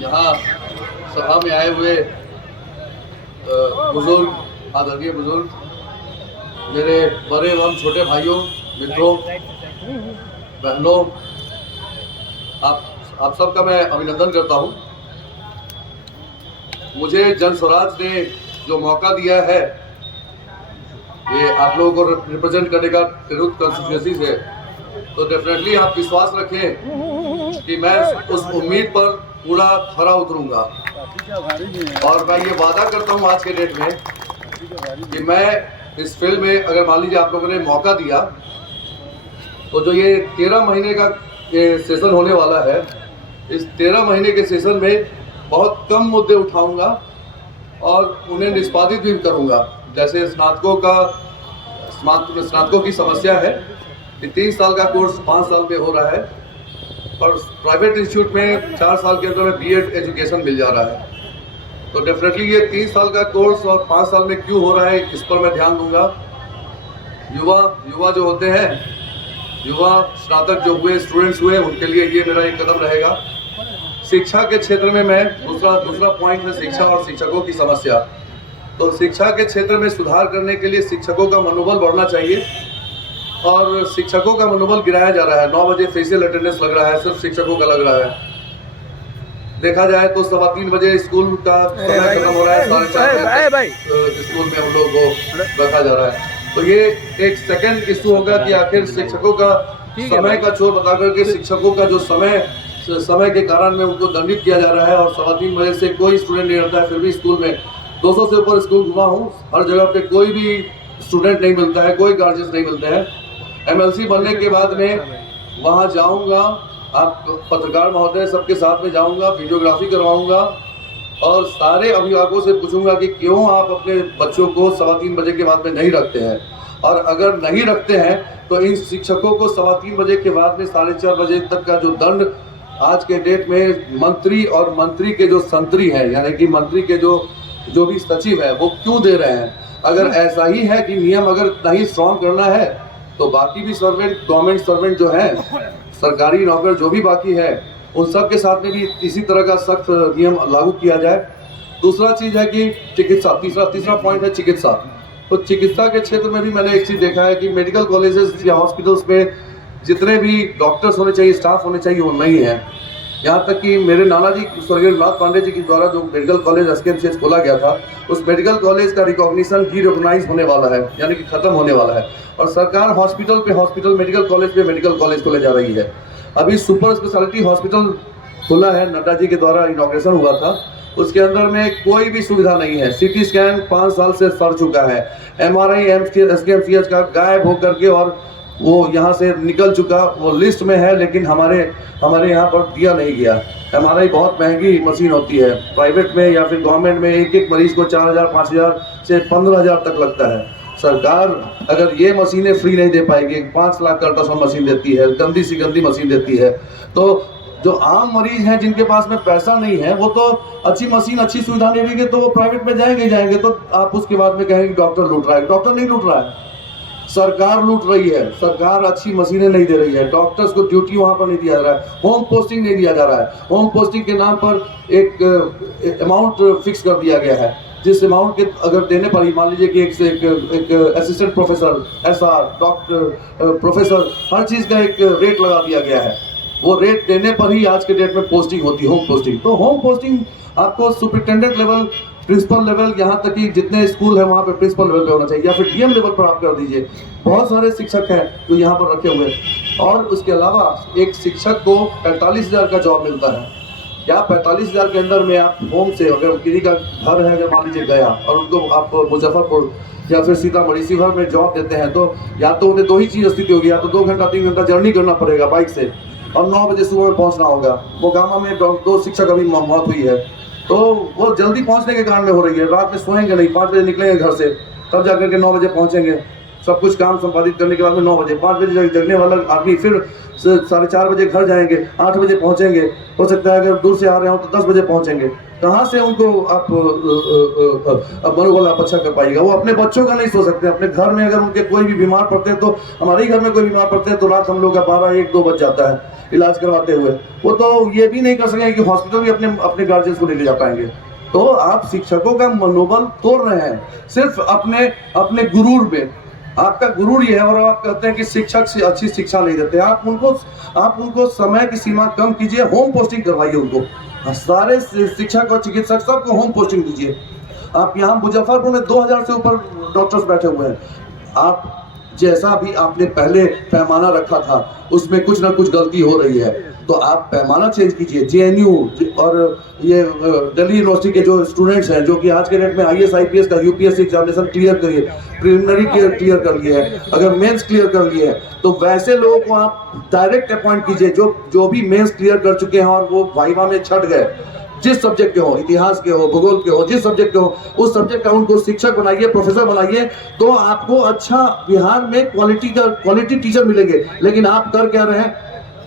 यहाँ सभा में आए हुए बुजुर्ग, आदरणीय बुजुर्ग, मेरे बड़े एवं छोटे भाइयों, मित्रों, बहनों, आप सबका मैं अभिनंदन करता हूँ। मुझे जन स्वराज ने जो मौका दिया है ये आप लोगों को रिप्रेजेंट करने का तिरहुत कंस्टिट्यूएंसी से, तो डेफिनेटली आप विश्वास रखें कि मैं उस उम्मीद पर पूरा खरा उतरूंगा। और मैं ये वादा करता हूँ आज के डेट में कि मैं इस फील्ड में, अगर मान लीजिए आप लोगों ने मौका दिया, तो जो ये 13 महीने का ये सेशन होने वाला है, इस 13 महीने के सेशन में बहुत कम मुद्दे उठाऊंगा और उन्हें निष्पादित भी करूंगा। जैसे स्नातकों की समस्या है कि 3 साल का कोर्स 5 साल में हो रहा है और प्राइवेट इंस्टीट्यूट में 4 साल के अंदर में बीएड एजुकेशन मिल जा रहा है। तो डेफिनेटली ये 3 साल का कोर्स और 5 साल में क्यों हो रहा है, इस पर मैं ध्यान दूंगा। युवा जो होते हैं, युवा स्नातक जो हुए, स्टूडेंट्स हुए, उनके लिए ये मेरा एक कदम रहेगा। शिक्षा के क्षेत्र में मैं दूसरा पॉइंट है शिक्षा और शिक्षकों की समस्या। तो शिक्षा के क्षेत्र में सुधार करने के लिए शिक्षकों का मनोबल बढ़ना चाहिए और शिक्षकों का मनोबल गिराया जा रहा है। 9 बजे फेशियल अटेंडेंस लग रहा है, सिर्फ शिक्षकों का लग रहा है। देखा जाए तो 3:15 बजे स्कूल का समय खत्म हो रहा है, 4:30 बजे स्कूल में हम लोग को रखा जा रहा है। तो ये एक सेकंड इशू होगा कि आखिर शिक्षकों का समय का चोर बता करके शिक्षकों का जो समय के कारण में उनको दंडित किया जा रहा है। और 3:15 बजे से कोई स्टूडेंट नहीं रहता है, फिर भी स्कूल में 200 से ऊपर स्कूल घुमा हूँ, हर जगह पे कोई भी स्टूडेंट नहीं मिलता है, कोई गार्जियंस नहीं मिलते हैं। एमएलसी बनने के बाद में वहाँ जाऊँगा, आप पत्रकार महोदय सबके साथ में जाऊँगा, वीडियोग्राफी करवाऊँगा और सारे अभिभावकों से पूछूंगा कि क्यों आप अपने बच्चों को 3:15 बजे के बाद में नहीं रखते हैं, और अगर नहीं रखते हैं तो इन शिक्षकों को 3:15 बजे के बाद में 4:30 बजे तक का जो दंड आज के डेट में मंत्री और मंत्री के जो संतरी है, यानी कि मंत्री के जो भी सचिव है, वो क्यों दे रहे हैं। अगर ऐसा ही है कि नियम अगर नहीं स्ट्रॉन्ग करना है तो बाकी भी सर्वेंट, गवर्नमेंट सर्वेंट जो है, सरकारी नौकर जो भी बाकी है, उन सब के साथ में भी इसी तरह का सख्त नियम लागू किया जाए। दूसरा चीज़ है कि चिकित्सा, तीसरा पॉइंट है चिकित्सा। तो चिकित्सा के क्षेत्र में भी मैंने एक चीज़ देखा है कि मेडिकल कॉलेजेस या हॉस्पिटल्स में जितने भी डॉक्टर्स होने चाहिए, स्टाफ होने चाहिए, वो नहीं है। यहाँ तक कि मेरे नाना जी स्वर्गीय नाथ पांडे जी के द्वारा जो मेडिकल कॉलेज एसकेएमसीएच खोला गया था, उस मेडिकल कॉलेज का रिकॉग्निशन रीऑर्गेनाइज होने वाला है, यानी कि खत्म होने वाला है। और सरकार हॉस्पिटल पे हॉस्पिटल, मेडिकल कॉलेज पे मेडिकल कॉलेज को ले जा रही है। अभी सुपर स्पेशलिटी हॉस्पिटल खुला है, नड्डा जी के द्वारा इनॉग्रेशन हुआ था, उसके अंदर में कोई भी सुविधा नहीं है। सीटी स्कैन 5 साल से सड़ चुका है, एमआरआई एसकेएमसीएच का गायब होकर के और वो यहाँ से निकल चुका, वो लिस्ट में है लेकिन हमारे यहाँ पर दिया नहीं गया। एमआरआई बहुत महंगी मशीन होती है, प्राइवेट में या फिर गवर्नमेंट में एक मरीज को 4,000, 5,000 से 15,000 तक लगता है। सरकार अगर ये मशीनें फ्री नहीं दे पाएगी, 5 लाख का अल्ट्रासाउंड मशीन देती है, गंदी सी गंदी मशीन देती है, तो जो आम मरीज हैं जिनके पास में पैसा नहीं है, वो तो अच्छी मशीन, अच्छी सुविधा नहीं लेंगे तो वो प्राइवेट में जाएंगे। तो आप उसके बाद में कहेंगे डॉक्टर लूट रहा है। डॉक्टर नहीं लूट रहा है, सरकार लूट रही है। सरकार अच्छी मशीनें नहीं दे रही है, डॉक्टर्स को ड्यूटी वहाँ पर नहीं दिया जा रहा है, होम पोस्टिंग नहीं दिया जा रहा है। होम पोस्टिंग के नाम पर एक अमाउंट फिक्स कर दिया गया है, जिस अमाउंट के अगर देने पर ही, मान लीजिए कि एक assistant professor, SR, doctor, professor, हर चीज़ का एक रेट लगा दिया गया है। वो रेट देने पर ही आज के डेट में पोस्टिंग होती है, होम पोस्टिंग। तो होम पोस्टिंग आपको सुपरिटेंडेंट लेवल, प्रिंसिपल लेवल, यहाँ तक कि जितने स्कूल है वहाँ पे प्रिंसिपल लेवल पे होना चाहिए, या फिर डीएम लेवल पर आप कर दीजिए। बहुत सारे शिक्षक हैं जो यहाँ पर रखे हुए हैं। और उसके अलावा एक शिक्षक को 45,000 का जॉब मिलता है। क्या 45,000 के अंदर में आप होम से, अगर किसी का घर है, अगर मान लीजिए गया और उनको आप मुजफ्फरपुर या फिर सीतामढ़ी, शिवहर में जॉब देते हैं, तो या तो उन्हें 2 ही चीज़ स्थिति होगी, या तो 2 घंटा 3 घंटा जर्नी करना पड़ेगा बाइक से और 9 बजे सुबह में पहुंचना होगा। मोकामा में 2 शिक्षक अभी मौत हुई है, तो वो जल्दी पहुंचने के कारण में हो रही है। रात में सोएंगे नहीं, 5 बजे निकलेंगे घर से, तब जाकर के 9 बजे पहुंचेंगे। सब कुछ काम संपादित करने के बाद में 9 बजे, 5 बजे जगने वाला आदमी फिर 4:30 बजे घर जाएंगे, 8 बजे पहुंचेंगे। हो सकता है अगर दूर से आ रहे हो तो 10 बजे पहुंचेंगे। कहाँ से उनको आप मनोबल आप अच्छा कर पाइएगा। वो अपने बच्चों का नहीं सोच सकते। अपने घर में अगर उनके कोई भी बीमार पड़ते हैं, तो हमारे ही घर में कोई बीमार पड़ते हैं तो रात हम लोग का 12, 1, 2 बज जाता है। इलाज करवाते हुए, वो तो ये भी नहीं कर सकेंगे कि हॉस्पिटल भी अपने अपने गार्जियंस को लेके जा पाएंगे। तो आप शिक्षकों का मनोबल तोड़ रहे हैं सिर्फ अपने अपने गुरूर में। आपका गुरूर ये है और आप कहते हैं कि शिक्षक से अच्छी शिक्षा नहीं देते। आप उनको समय की सीमा कम कीजिए, होम पोस्टिंग करवाइए उनको। सारे शिक्षक और चिकित्सक सबको होम पोस्टिंग दीजिए। आप यहाँ मुजफ्फरपुर में 2000 से ऊपर डॉक्टर्स बैठे हुए हैं। आप जैसा भी आपने पहले पैमाना रखा था उसमें कुछ ना कुछ गलती हो रही है, तो आप पैमाना चेंज कीजिए। जेएनयू और ये दिल्ली यूनिवर्सिटी के जो स्टूडेंट्स हैं जो कि आज के डेट में आईएएस आईपीएस का यूपीएससी एग्जामिनेशन क्लियर करिए, प्रिलिमिनरी क्लियर कर लिए है, अगर मेंस क्लियर कर लिए है तो वैसे लोगों को आप डायरेक्ट अपॉइंट कीजिए जो भी मेंस क्लियर कर चुके हैं और वो वाइवा में छट गए, जिस सब्जेक्ट के हो, इतिहास के हो, भूगोल के हो, जिस सब्जेक्ट के हो, उस सब्जेक्ट का उनको शिक्षक बनाइए, प्रोफेसर बनाइए, तो आपको अच्छा बिहार में क्वालिटी टीचर मिलेंगे। लेकिन आप कर क्या रहे हैं?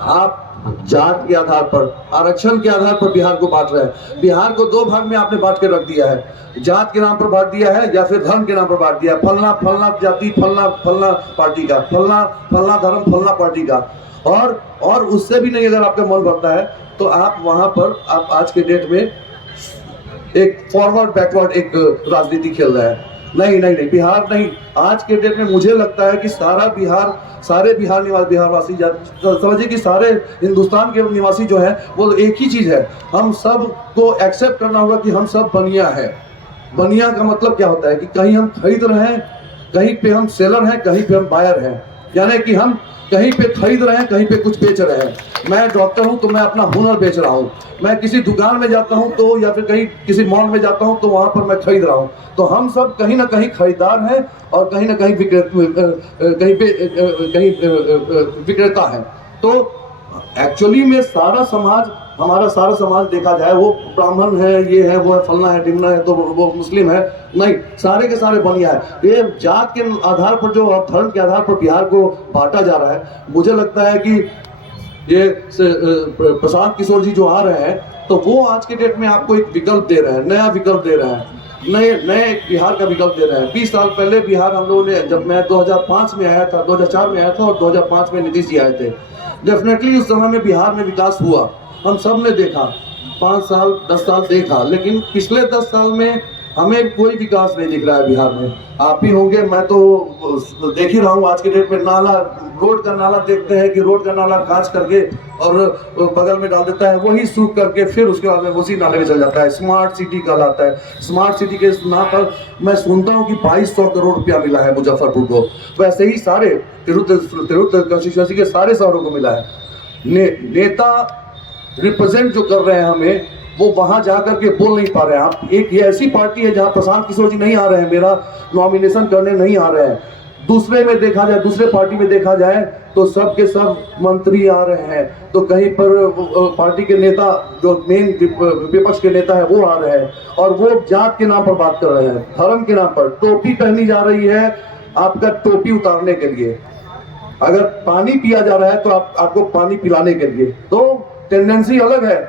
आप जात के आधार पर, आरक्षण के आधार पर बिहार को बांट रहे हैं। बिहार को दो भाग में आपने बांट के रख दिया है, जात के नाम पर बांट दिया है या फिर धर्म के नाम पर बांट दिया है। फलना फलना जाति, फलना फलना पार्टी का, फलना फलना धर्म, फलना पार्टी का। और उससे भी नहीं अगर आपका मन भरता है तो आप वहां पर आप आज के डेट में एक फॉरवर्ड बैकवर्ड एक राजनीति खेल रहे हैं। नहीं, बिहार नहीं। आज के डेट में मुझे लगता है कि सारे बिहारवासी समझिए कि सारे हिंदुस्तान के निवासी जो है वो एक ही चीज है, हम सब को एक्सेप्ट करना होगा कि हम सब बनिया है। बनिया का मतलब क्या होता है कि कहीं हम खरीद रहे हैं, कहीं पे हम सेलर हैं, कहीं पे हम बायर हैं। यानी कि हम कहीं पे खरीद रहे हैं, कहीं पे कुछ बेच रहे हैं। मैं डॉक्टर हूं तो मैं अपना हुनर बेच रहा हूं। मैं किसी दुकान में जाता हूं तो या फिर कहीं किसी मॉल में जाता हूं तो वहां पर मैं खरीद रहा हूं। तो हम सब कहीं ना कहीं खरीदार हैं और कहीं ना कहीं विक्रेता हैं। तो एक्चुअली में हमारा सारा समाज देखा जाए वो ब्राह्मण है, ये है, वो है, फलना है, ढिमना है, तो वो मुस्लिम है, नहीं, सारे के सारे बनिया है। ये जात के आधार पर जो धर्म के आधार पर बिहार को बांटा जा रहा है, मुझे लगता है कि ये प्रशांत किशोर जी जो आ रहे हैं तो वो आज के डेट में आपको एक विकल्प दे रहे हैं, नया विकल्प दे रहे हैं, नए बिहार का विकल्प दे रहे हैं। 20 साल पहले बिहार हम लोगों ने, जब मैं 2005 में आया था, 2004 में आया था और 2005 में नीतीश जी आए थे, डेफिनेटली उस समय में बिहार में विकास हुआ, हम सब ने देखा। 5 साल 10 साल देखा, लेकिन पिछले 10 साल में हमें कोई विकास नहीं दिख रहा है बिहार में। आप ही होंगे, मैं तो देख ही रहा हूँ आज के डेट में नाला, रोड का नाला देखते हैं कि रोड का नाला कांच करके और बगल में डाल देता है, वही सूख करके फिर उसके बाद में उसी नाले में चल जाता है। स्मार्ट सिटी कहलाता है। स्मार्ट सिटी के नाम पर मैं सुनता हूँ कि 2200 करोड़ रुपया मिला है मुजफ्फरपुर को। वैसे ही सारे तिरुत कंस्टिट्यूंसी के सारे शहरों को मिला है। नेता रिप्रेजेंट जो कर रहे हैं हमें, वो वहां जाकर के बोल नहीं पा रहे हैं। आप एक ये ऐसी पार्टी है जहां प्रशांत किशोर जी नहीं आ रहे हैं, मेरा नॉमिनेशन करने नहीं आ रहे हैं। दूसरे पार्टी में देखा जाए तो सब के सब मंत्री आ रहे हैं, तो कहीं पर पार्टी के नेता जो मेन विपक्ष के नेता है वो आ रहे हैं और वो जात के नाम पर बात कर रहे हैं, धर्म के नाम पर। टोपी पहनी जा रही है आपका टोपी उतारने के लिए, अगर पानी पिया जा रहा है तो आपको पानी पिलाने के लिए। तो टेंडेंसी अलग है।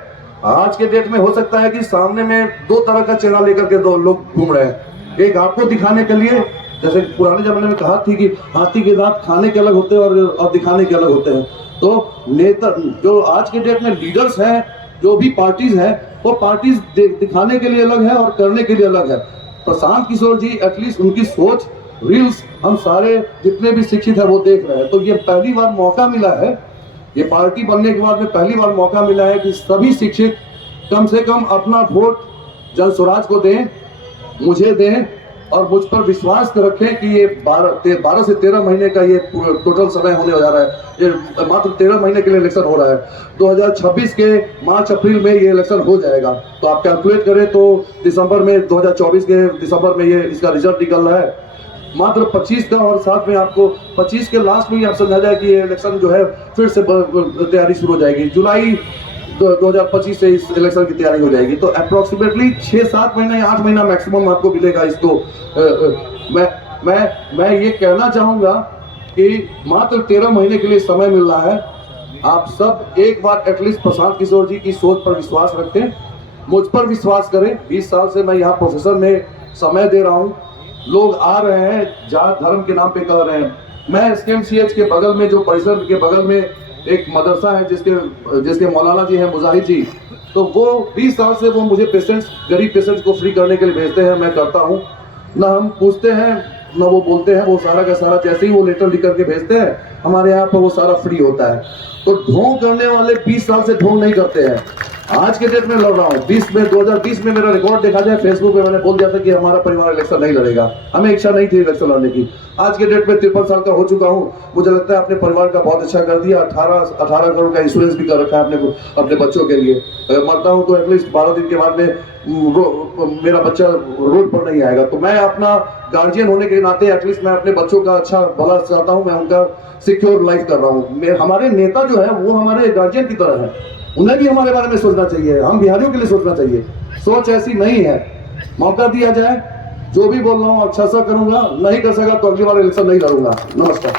आज के डेट में हो सकता है कि सामने में 2 तरह का चेहरा लेकर के 2 लोग घूम रहे हैं। एक आपको दिखाने के लिए, जैसे पुराने जमाने में कहा थी कि हाथी के दांत खाने के अलग होते हैं और दिखाने के अलग होते हैं। तो नेता जो आज के डेट में लीडर्स हैं, जो भी पार्टीज हैं, वो पार्टीज दिखाने के लिए अलग है और करने के लिए अलग है। प्रशांत किशोर जी एटलीस्ट उनकी सोच, रील्स हम सारे जितने भी शिक्षित है वो देख रहे हैं। तो ये पहली बार मौका मिला है, ये पार्टी बनने के बाद में पहली बार मौका मिला है कि सभी शिक्षित कम से कम अपना वोट जन स्वराज को दें, मुझे दें और मुझ पर विश्वास रखें कि ये 12 से 13 महीने का ये टोटल समय होने जा रहा है। ये मात्र 13 महीने के लिए इलेक्शन हो रहा है। 2026 के मार्च अप्रैल में ये इलेक्शन हो जाएगा। तो आप कैलकुलेट करें तो दिसंबर में, 2024 के दिसंबर में ये इसका रिजल्ट निकल रहा है। मात्र 25 का, और साथ में आपको 25 के लास्ट में ही आप समझा जाए कि ये इलेक्शन जो है फिर से तैयारी शुरू हो जाएगी। जुलाई 2025 से इस इलेक्शन की तैयारी हो जाएगी। तो अप्रोक्सीमेटली 6-7 महीना या 8 महीना मैक्सिमम आपको मिलेगा इसको। मैं ये कहना चाहूँगा कि मात्र 13 महीने के लिए समय मिल रहा है। आप सब एक बार एटलीस्ट प्रशांत किशोर जी की सोच पर विश्वास रखें, मुझ पर विश्वास करें। 20 साल से मैं यहाँ प्रोफेसर में समय दे रहा हूँ। लोग आ रहे हैं, जात धर्म के नाम पे कर रहे हैं। मैं SKMCH के बगल में, जो परिसर के बगल में एक मदरसा है जिसके मौलाना जी हैं मुजाहिद जी, तो वो 20 साल से वो मुझे पेशेंट्स, गरीब पेशेंट्स को फ्री करने के लिए भेजते हैं, मैं करता हूँ। ना हम पूछते हैं ना वो बोलते हैं, वो सारा का सारा जैसे ही वो लेटर लिख करके भेजते हैं हमारे यहाँ पर वो सारा फ्री होता है। तो ढोंग करने वाले 20 साल से ढोंग नहीं करते हैं। आज के डेट में लड़ रहा हूँ। 2020 में मेरा रिकॉर्ड देखा जाए फेसबुक पे, मैंने बोल दिया था कि हमारा परिवार इलेक्शन नहीं लड़ेगा, हमें इच्छा नहीं थी इलेक्शन लड़ने की। आज के डेट में 53 साल का हो चुका हूँ। मुझे लगता है अपने परिवार का बहुत अच्छा कर दिया। 18 करोड़ का इंश्योरेंस भी कर रखा है अपने बच्चों के लिए। अगर मरता हूँ तो एटलीस्ट 12 दिन के बाद में मेरा बच्चा रोड पर नहीं आएगा। तो मैं अपना गार्जियन होने के नाते एटलीस्ट मैं अपने बच्चों का अच्छा भला चाहता हूँ, मैं उनका सिक्योर लाइफ कर रहा हूँ। हमारे नेता जो है वो हमारे गार्जियन की तरह है, उन्हें भी हमारे बारे में सोचना चाहिए, हम बिहारियों के लिए सोचना चाहिए। सोच ऐसी नहीं है। मौका दिया जाए, जो भी बोल रहा हूँ अच्छा सा करूंगा, नहीं कर सका तो अगली बार इलेक्शन नहीं लड़ूंगा। नमस्कार।